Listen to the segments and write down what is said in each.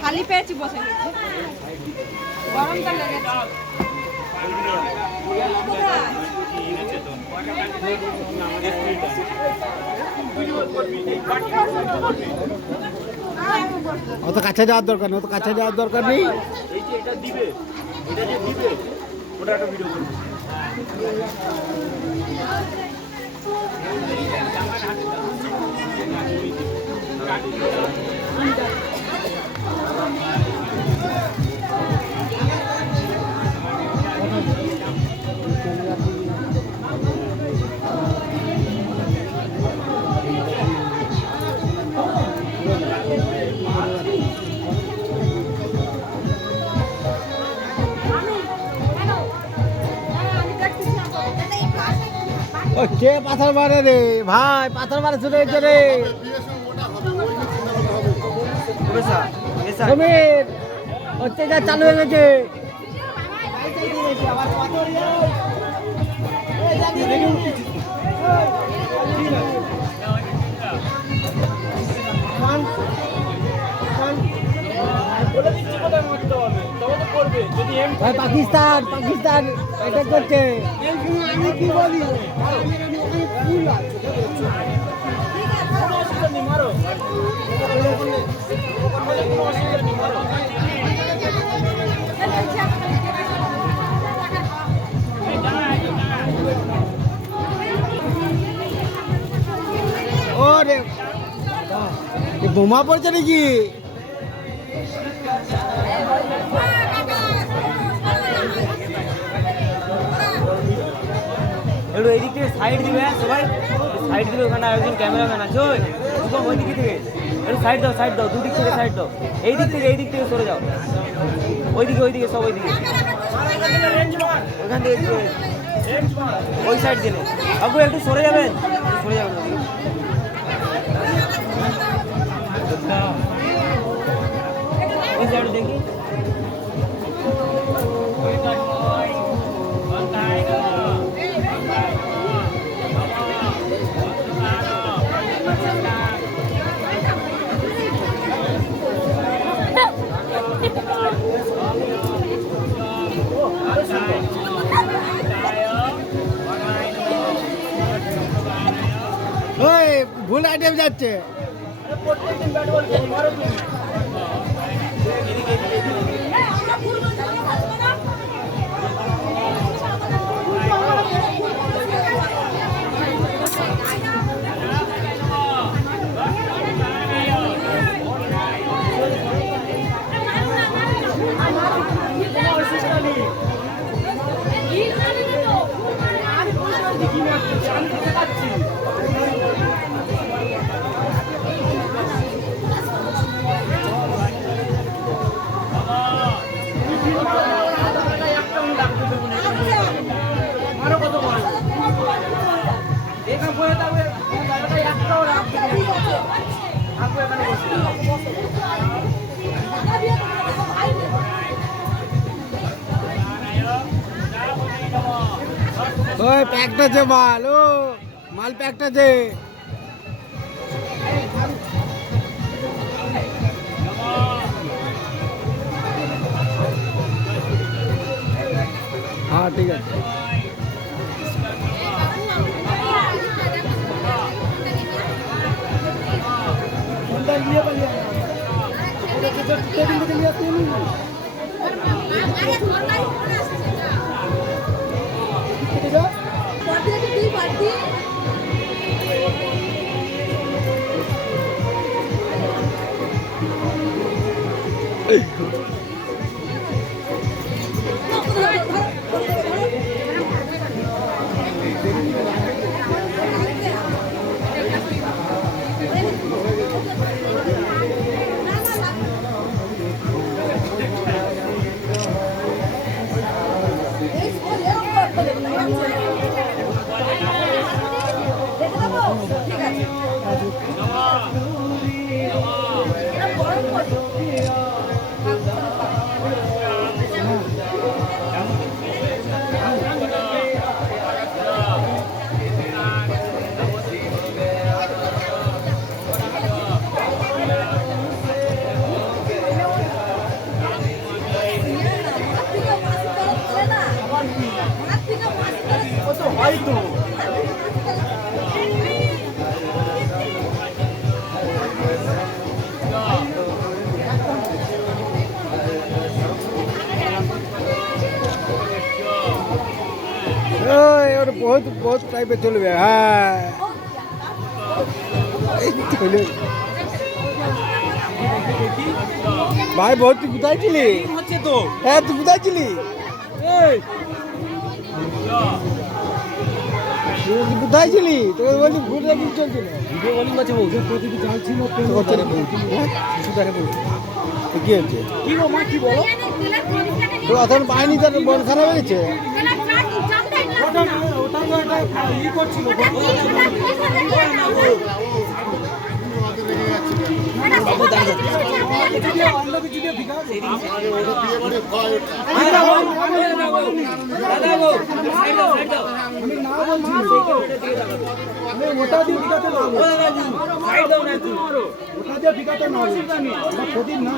খালি পেয়েছি বসে গরমটা লেগেছে। অত কাছে যাওয়ার দরকার নেই, অত কাছে যাওয়ার দরকার নেই। কে পাথর মারে রে ভাই, পাথর মারে চলে এসে রে সমীর, অত্যাচার চালু হয়ে গেছে। ভাই পাকিস্তান, পাকিস্তান এটা করছে। আমি কি বলি, ওরে বোমা পড়ছে নাকি? একটু এই দিক থেকে সাইড দিবে, সবাই সাইড দিবে। ওখানে একজন ক্যামেরাম্যান আছে, ওই দিক থেকে একটু সাইড দাও, সাইড দাও, দুদিক থেকে সাইড দাও। এই দিক থেকে সরে যাও, ওইদিকে সব ওইদিকে, ওখান থেকে ওই সাইড দিলে। আপু একটু সরে যাবেন, সরে যাবেন ওই সাইড দেখি। ওই ভুল আইটেম যাচ্ছে। ওই প্যাকটা যে মাল, ও মাল প্যাকটা যে হ্যাঁ ঠিক আছে। বহুত বহুত টাইপে চলবে। হ্যাঁ ভাই বহুত তুই কোথায় ছিলি? হচ্ছে তো হ্যাঁ তুই কোথায় ছিলি? তুই কোথায় ছিলি? তোকে বলছি ভুল রেখে চলছিল। ভিডিও কলিং আছে বউ প্রতিটি জাল ছিল তো কি হচ্ছে? কি গো মা কি বলো তো এখন পাইনি, তার মন খারাপ হয়ে গেছে। ওটা না ওটা তো একটা ই করছিল অন্য কিছু দিয়ে ভিগা ওটা দিয়ে ভিগাতে না ওটা দিয়ে ভিগাতে না প্রদীপ না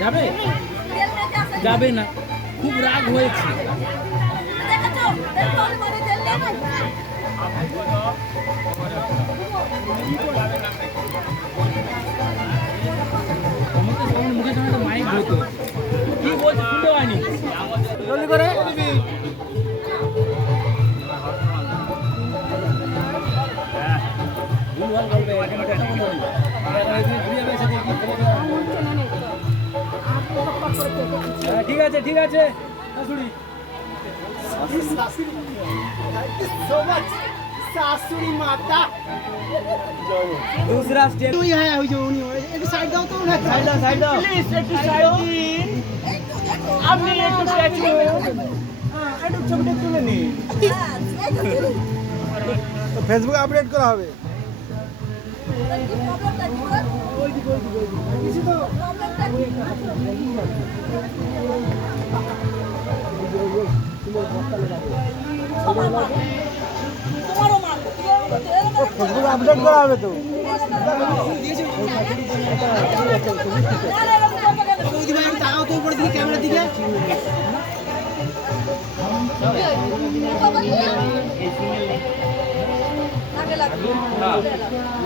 যাবে যাবে না, খুব রাগ হয়েছে। মুখের সামনে মাইক হতো, কি বলছে শুনতে পাইনি। জলদি করে ঠিক আছে ঠিক আছে শাশুড়ি মাতা दूसरा स्टेप वही है जो उन्हीं एक साइड दाओ तो ना साइड दाओ प्लीज एक साइड दिन আপনি একটু ট্যাচ हां একটু ছবিটা তুলে নিন তো ফেসবুকে আপডেট করা হবে। কিছু তো ফেসবুকে আপডেট করা হবে তো। তাকাও তো উপরের দিকে ক্যামেরার দিকে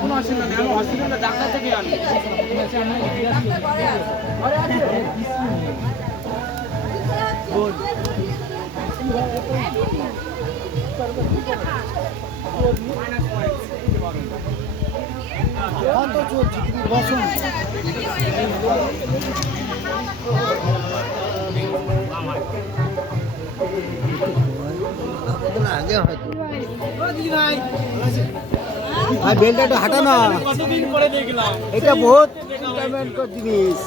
কোনো অসুবিধা নেই, আমি হসপিটালে ডাক্তার থেকে আনি বসুন আগে হয়তো ভাই বেলটা একটু হাঁটা না, কতদিন পরে দেখলাম এটা বহুত এন্টারটেনমেন্ট জিনিস।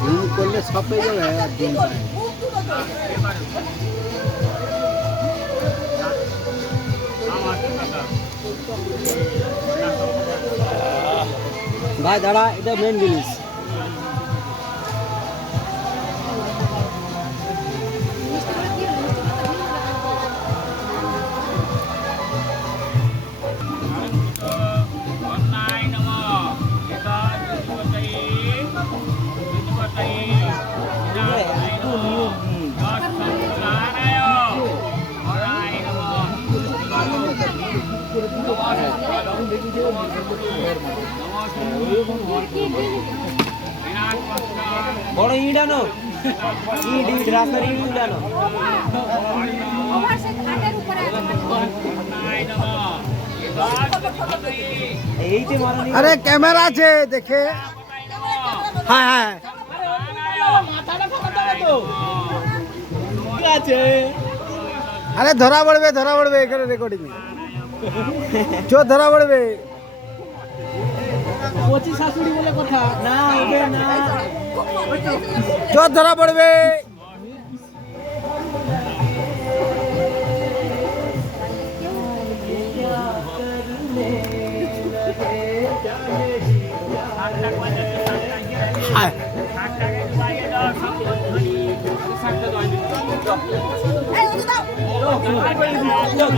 জুম করলে সব পেয়ে যাবে আর জুম ভাই দাঁড়া, এটা মেন জিনিস। বড় ইট আনো, ইট রাস্তার ইট তুলে আনো। এইতে মারো। আরে ক্যামেরা আছে দেখে। হ্যাঁ হ্যাঁ ঠিক আছে। আরে ধরা পড়বে এখানে রেকর্ডিং চো ধরা পড়বে। কচি শাশুড়ি বলে কথা। না হবে না। জোর ধরা পড়বে। হায়।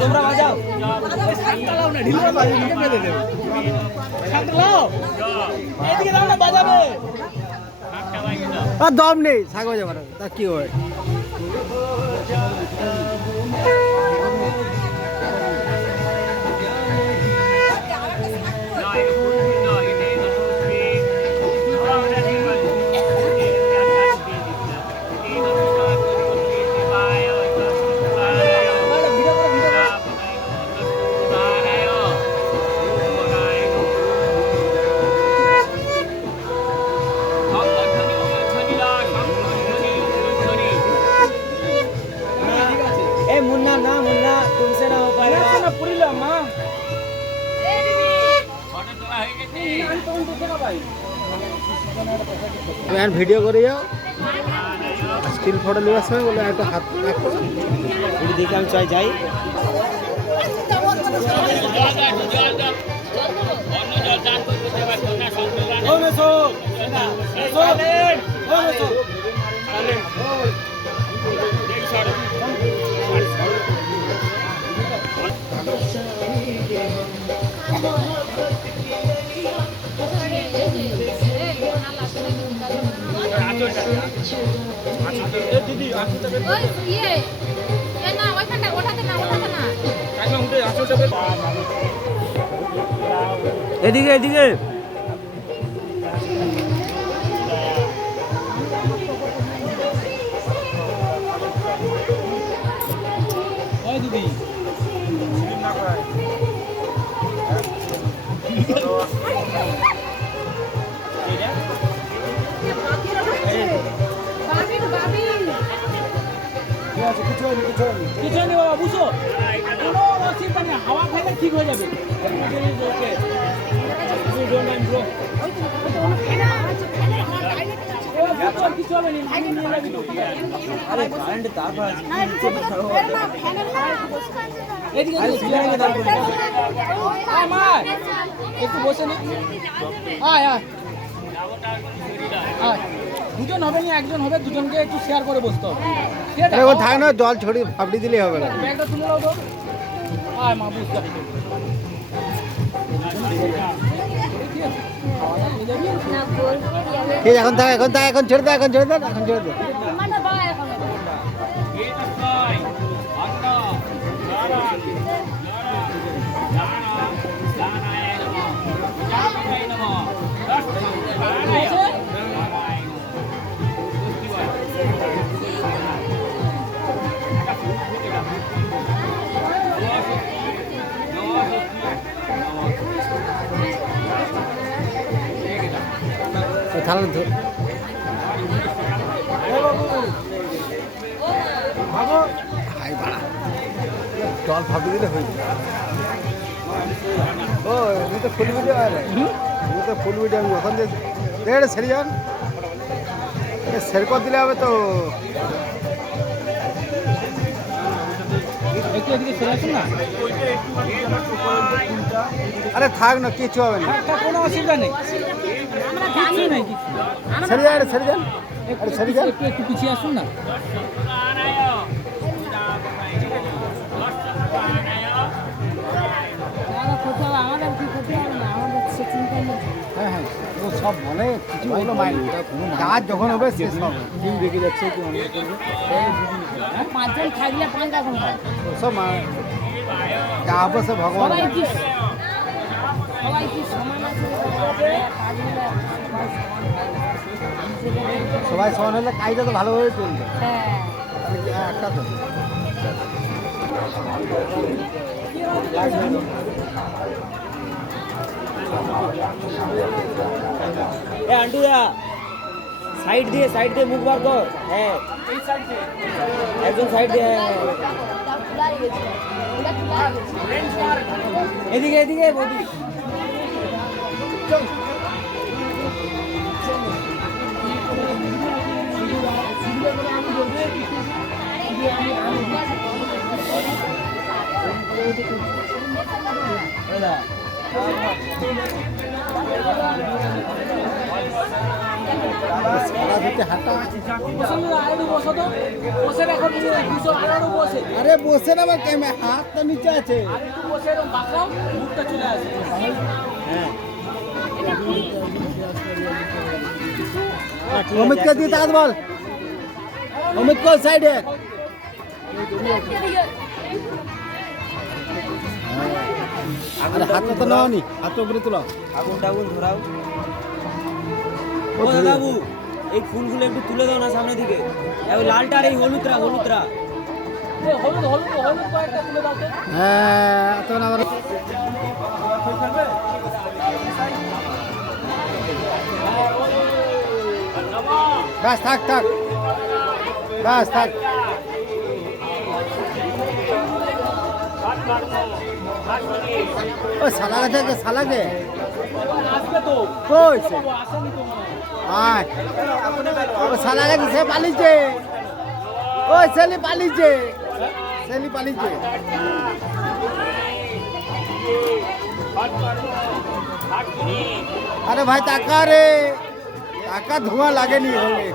তোমরা বাজাও। শাকটা লাও না, ঢিলে বাজে, নিচে ফেলে দেবে। শাকটা লাও। এদিকে দাও না, বাজাবে। আর দম নেই শাক বাজে পারে তা কি হয়। ए मुन्ना ना मुन्ना तुमसे ना हो पाएगा। না পুরিল মা। তুমি আর ভিডিও করে যাও স্টিল ফটো নেওয়ার সময় বলে একটা হাত রাখো। এটি দেখে আমি চাই যাই। ওই ইয়ে এ না ওইখানটা ওঠাতে না এদিকে এদিকে। ওই দিদি বাবি বাবি কিছু নেই বাবা, বুঝো কোনো অসুবিধা নেই, হাওয়া খাইলে ঠিক হয়ে যাবে। কিছু হবে না, আমি নিয়ে যাবি। আরে কারেন্ট তারপর আছে। এদিকে আয় মা, একটু বসে নে। আয় আয় আয়। দুজন হবে না, একজন হবে, দুজনকে একটু শেয়ার করে বসতে হবে। ঠিক আছে? এখন থাক না জল ছড়িয়ে ফাপড়ি দিলেই হবে না। ব্যাগটা তুলে নাও তো। আয় মা, বুঝতে হবে। ঠিক এখন থাক এখন থাক এখন ছেড়ে দে এখন ছেড়ে দে এখন ছেড়ে দে। মানে বা এখন থালা হাই বাড়া জল ফাপড়ি দিলে হয়ে যাবে। ও তুমি তো ফুল ভিডিও তুমি তো ফুল ভিডিও আমি ওখান দিয়ে দেখে সেরে যান সের করে দিলে হবে তো। একটু এদিকে চলে আসুন না। আরে থাক না কিচ্ছু হবে না। কোনো অসুবিধা নেই, আমরা জানি কিছু না নেই, কিছু। সেরে যান সেরে যান আরে সেরে যান। একটু একটু পিছিয়ে আসুন না। হ্যাঁ হ্যাঁ ও সব বলে কিছু হলো মাইন্ড কাজ যখন হবে সে সব টিম দেখে যাচ্ছে কি অনেক করবে পাঁচজন থাকলে পাঁচ রকম হয় সব যা হবে সে ভগবান সবাই কি সবাই কি সমান আছে সবাই সমান হলে কাজটা তো ভালোভাবে চলবে। হ্যাঁ একটা তো এ আন্টু দা সাইড দিয়ে মুখ বার কর। হ্যাঁ একজন সাইড দিয়ে। হ্যাঁ এদিকে এদিকে বৌদি। সারা দিতে হাঁটা বসে দেখো তুমি 218 বসে আরে বসে না আমার ক্যামেরা হাত তো নিচে আছে একটু বসে এরকম বাঁকাও মুখটা চলে আসে অমিতকে দিয়ে তাজ বল অমিত কো সাইডে আরে হাত তো নাও নি হাত উপরে তুলো আগুন টাগুন ধরাও ও দাদাবু এই ফুলগুলো একটু তুলে দাও না সামনের দিকে এই লালটা আর এই হলুদরা হলুদ কয়েকটা তুলে দাও তো হ্যাঁ তো না আবার বাস থাক থাক বাস থাক ও সালাগে আসবে তো কইছে আসেনি তো আয় ও সালাগে দিছে পালিছে ও সেলি পালিছে আরে ভাই টাকা রে টাকা ধোঁয়া লাগেনি হলে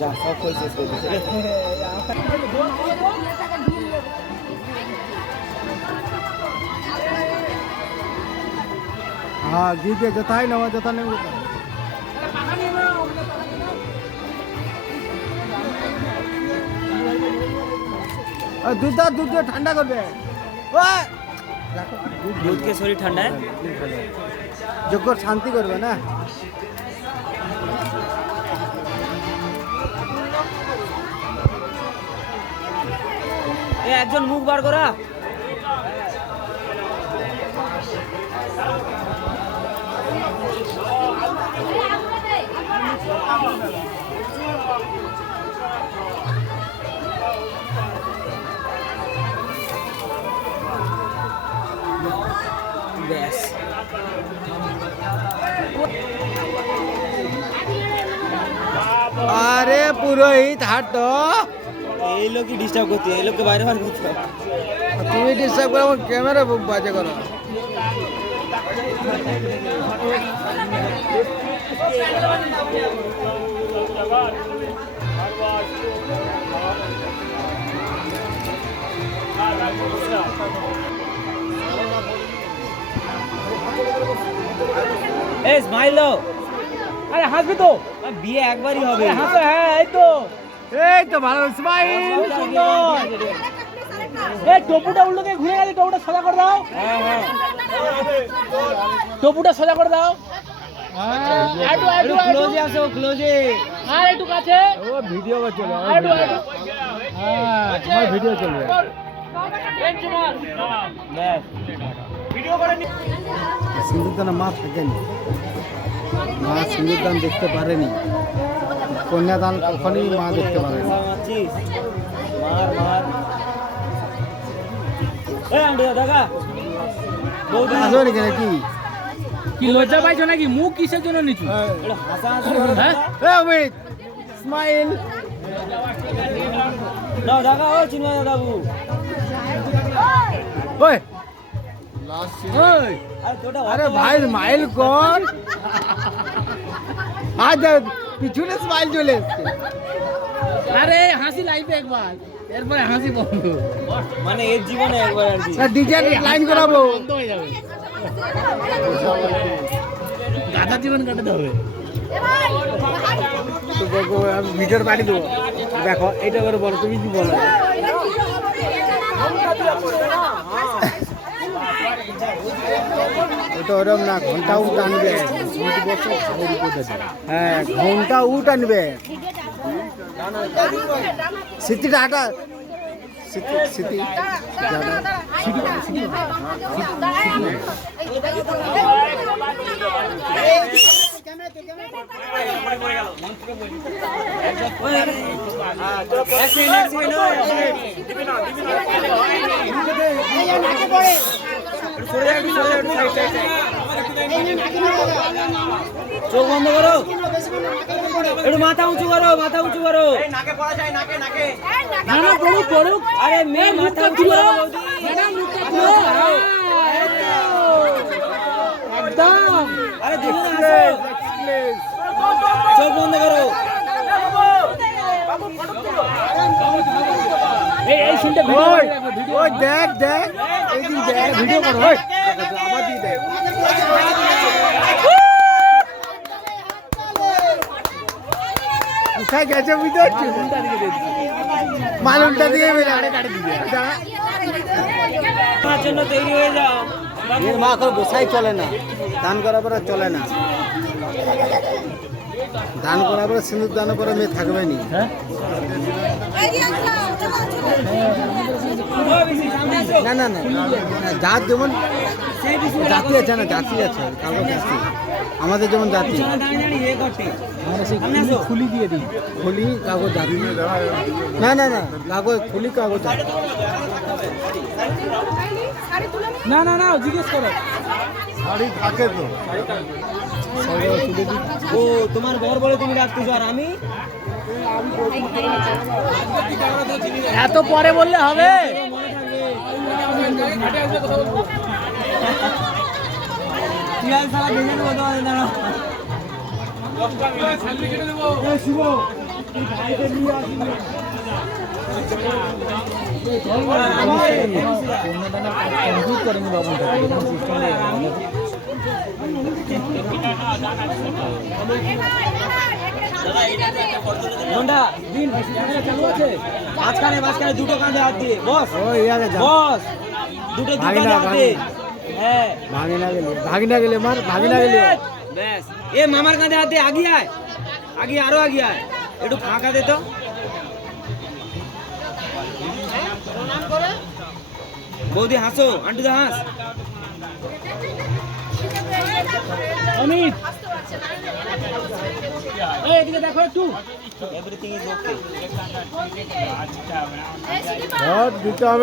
যা সব ফুল শেষ করে দিছে हाँ गीते जथा ही नवा जथा नहीं होता दूध ठंडा कर दे দুধ কে শরীর ঠান্ডা যোগ্য শান্তি করবে না একজন মুখ বার করা ব্যাস अरे पुरोहित हट এই লোকই ডিস্টার্ব করতে এই লোককে বাইরে বার করতে তুমি ডিস্টার্ব করো আমার ক্যামেরা বাজে করো এই স্মাইল দাও আরে হাসবি তো বিয়ে একবারই হবে হাসো হ্যাঁ এই তো ভালো স্মাইল সুন্দর এই টপুটা উল্টো দিকে ঘুরে গেছে টপুটা সোজা করে দাও হ্যাঁ হ্যাঁ টপুটা সোজা করে দাও একটু ক্লোজে আসো ক্লোজে আর একটু কাছে ও ভিডিও চলে একটু হ্যাঁ আমার ভিডিও চলবে ব্যাস সিন্দুরদান মা থাকেনি মা সিন্দুরদান দেখতে পারেনি কন্যাদান কখনই মা দেখতে পারেনি মারছিস মার মার এই আন্টি দাদা বৌদি আসবে নাকি নাকি কি লজ্জা পাইছো নাকি মুখ কিসের জন্য নিচু এটা হাসা হাসি হ্যাঁ অমিত স্মাইল দাও দাদা ও চিন্ময় দাদাবু ওই ওই আরে তোটা अरे भाई स्माइल कौन आज পিছু ने स्माइल চলে এসছে আরে হাসি লাইভে একবার এরপরে হাসি বন্ধ মানে এর জীবনে একবার আর কি ডিজে লাইন করাবো বন্ধ হয়ে যাবে গাধা জীবন কাটাতে হবে তো দেখো আমি ভিডিওর পাঠিয়ে দেবো দেখো এটা করে বলো তুমি কি বলো ওটা ওরম না ঘন্টা উঠ আনবে হ্যাঁ ঘন্টা উঠ আনবে স্মৃতিটা হাঁটা স্মৃতি চোখ বন্ধ করো, একটু মাথা উঁচু করো, মাথা উঁচু করো। না না পড়ুক পড়ুক আরে মেয়ে মাথা উঁচু করো বৌদি। একদম আরে দেখুন হাসো, চোখ বন্ধ করো। এই সিনটা ভিডিও ওই দেখ দেখ এইদিন দেখ ভিডিও করো ওই আবার দিয়ে দেখ কোথায় গেছে বুঝতে পারছি মালুনটা দিয়ে বেরে আরে কাটে দিবে আমার জন্য তৈরি হয়ে যাও। এর মা করে বসাই চলে না দান করার পরে চলে না দান করার পরে সিঁদুর দানের পরে মেয়ে থাকবে নি না না না জাত যেমন জাতি আছে না জাতি আছে কাগজ জাতি আমাদের যেমন জাতি আমরা সেই খুলি দিয়ে দিই খুলি কাগজ জাতি না না না কাগজ খুলি কাগজ জাতি না না না জিজ্ঞেস করো শাড়ি থাকে তো ও তোমার বর বলে তুমি রাখতেছো, আর আমি এত পরে বললে হবে টিয়াল সারা দেখে নেবো তোমাদের দাঁড়াও। কমপ্লিট করেনি বাবুটা ঘন্টা দিন চালু আছে, মাঝখানে মাঝখানে দুটো কাঁধে হাত দিয়ে বস, ওই ইয়ারে যা বস দুটো ভাগি কাঁধে না, হাত দিয়ে। হ্যাঁ ভাগিনা গেলে মার ভাগিনা গেলে ব্যাস, এ মামার কাঁধে হাত দিয়ে আগিয়ে আয়, আগিয়ে আরো আগিয়ে আয়, একটু ফাঁকা দে তো। বৌদি হাসো, আন্টু দা হাস। অমিত এই এদিকে দেখো একটু এভরিথিং ইজ ওকে। দিতে হবে